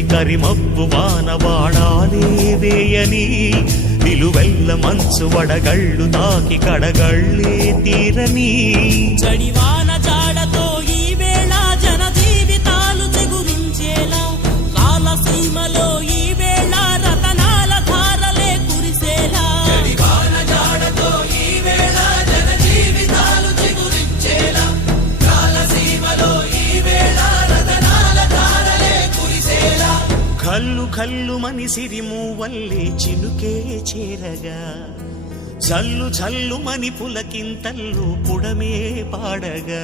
చల్లటి కరిమబ్బు వాన వాడాలే వేయని నిలువెల్ల మంచు వడగళ్ళు తాకి కడగళ్ళే తీరని జడివాన జాడతో ఈ వేళ జన జీవితాలు చిగురించేలా రాలసీమలో ఈ వేళ రతనాల ధారలే కురిసేలా జడివాన జాడతో ఈ వేళ జన జీవితాలు చిగురించేలా రాలసీమలో ఈ వేళ రతనాల ధారలే కురిసేలా కల్లు కల్లు మని సిరిమూవల్లే చినుకే చేరగా జల్లు జల్లు మని పులకింతల్లు పుడమే పాడగా